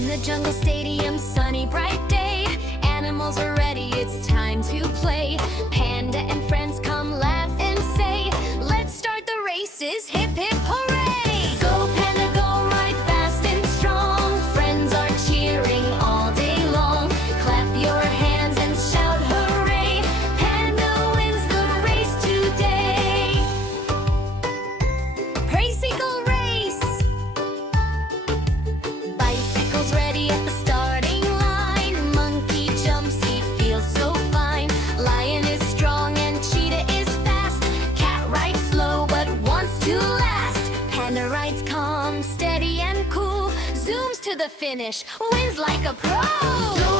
In the jungle stadium, sunny bright day, animals are ready, it's time to play. Panda and friends come laugh and say, let's start the races, hip hip hooray! Go Panda go, ride fast and strong. Friends are cheering all day long. Clap your hands and shout hooray! Panda wins the race today. Bicycle race! Bicycle's ready at the starting line. Monkey jumps, he feels so fine. Lion is strong and cheetah is fast. Cat rides slow but wants to last. Panda rides calm, steady and cool. Zooms to the finish, wins like a pro.